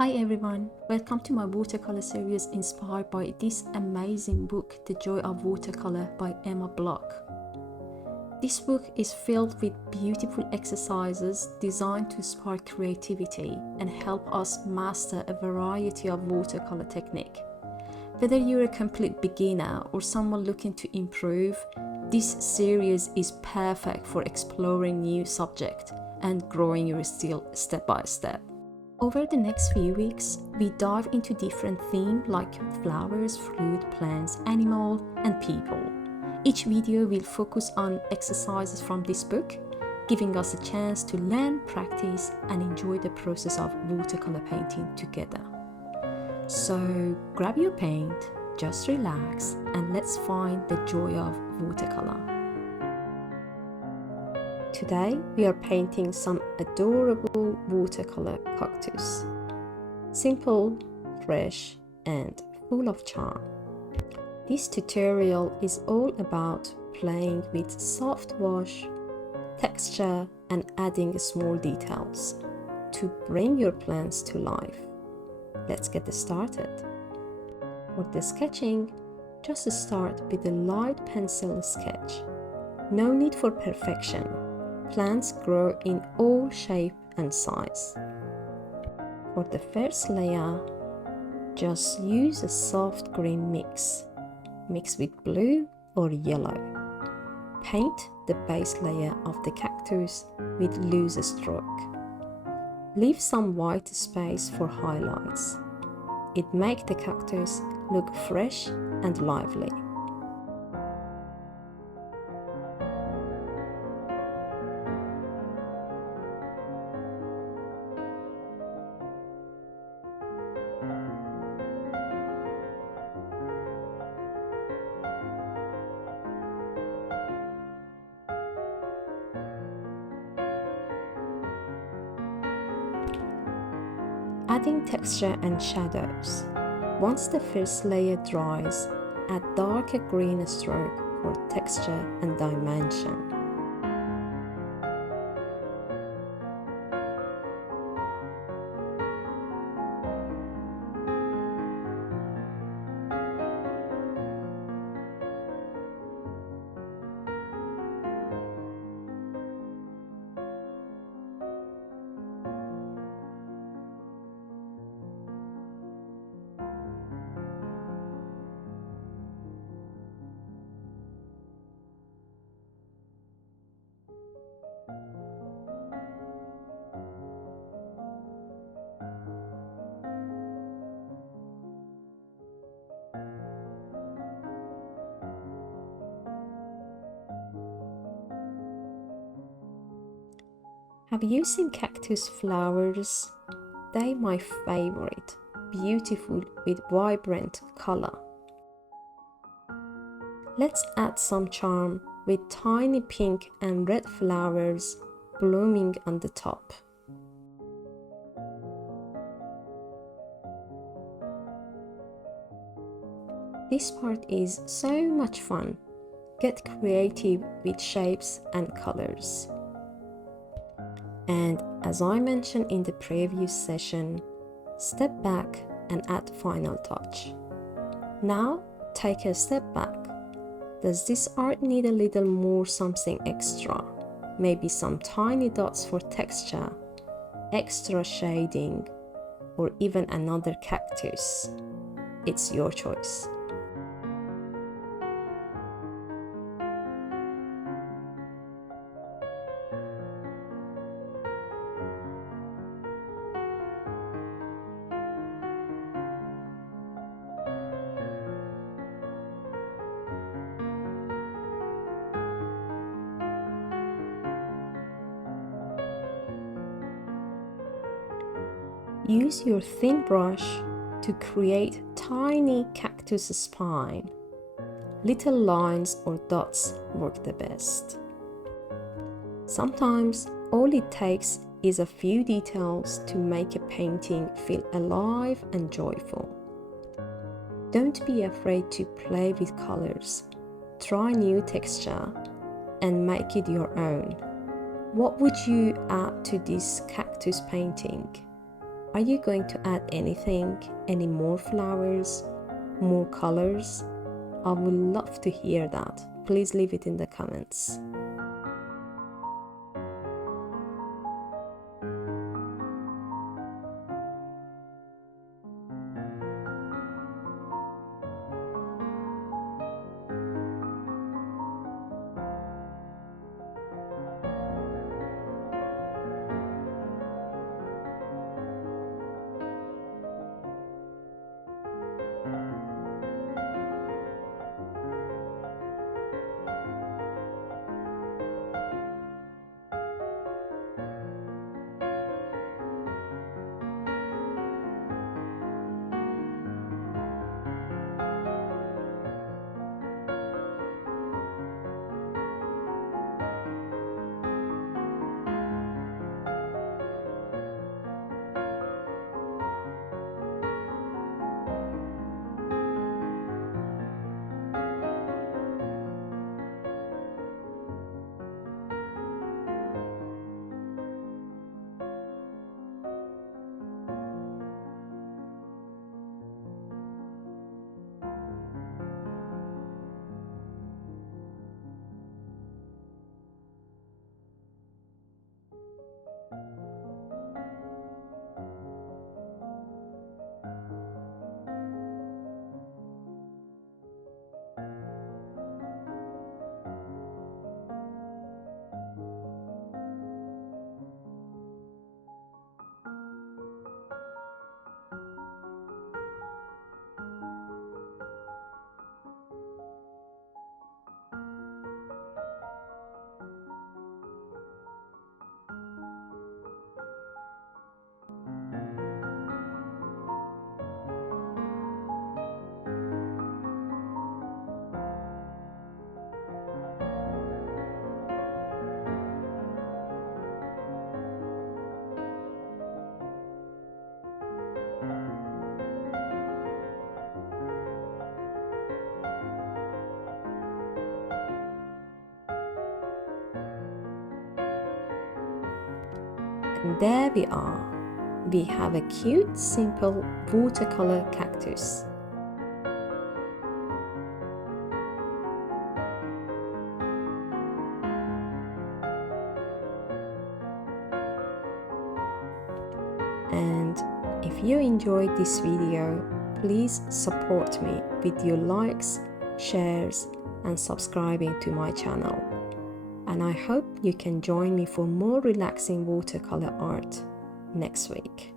Hi everyone, welcome to my watercolor series inspired by this amazing book, The Joy of Watercolor by Emma Block. This book is filled with beautiful exercises designed to spark creativity and help us master a variety of watercolor technique. Whether you're a complete beginner or someone looking to improve, this series is perfect for exploring new subjects and growing your skill step by step. Over the next few weeks, we dive into different themes like flowers, fruit, plants, animal, and people. Each video will focus on exercises from this book, giving us a chance to learn, practice, and enjoy the process of watercolor painting together. So grab your paint, just relax, and let's find the joy of watercolor. Today we are painting some adorable watercolor cactus. Simple, fresh, and full of charm. This tutorial is all about playing with soft wash, texture, and adding small details to bring your plants to life. Let's get started. For the sketching, just start with a light pencil sketch. No need for perfection. Plants grow in all shape and size. For the first layer, just use a soft green mix with blue or yellow. Paint the base layer of the cactus with loose stroke. Leave some white space for highlights. It makes the cactus look fresh and lively. Adding texture and shadows. Once the first layer dries, add darker green stroke for texture and dimension. Have you seen cactus flowers? They're my favorite, beautiful with vibrant color. Let's add some charm with tiny pink and red flowers blooming on the top. This part is so much fun. Get creative with shapes and colors. And as I mentioned in the previous session, step back and add final touch. Now take a step back. Does this art need a little more something extra? Maybe some tiny dots for texture, extra shading, or even another cactus? It's your choice. Use your thin brush to create tiny cactus spine. Little lines or dots work the best. Sometimes all it takes is a few details to make a painting feel alive and joyful. Don't be afraid to play with colors. Try new texture and make it your own. What would you add to this cactus painting? Are you going to add anything? Any more flowers? More colors? I would love to hear that. Please leave it in the comments. And there we are. We have a cute, simple watercolor cactus. And if you enjoyed this video, please support me with your likes, shares, and subscribing to my channel. And I hope you can join me for more relaxing watercolor art next week.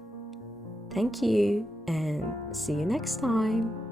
Thank you and see you next time.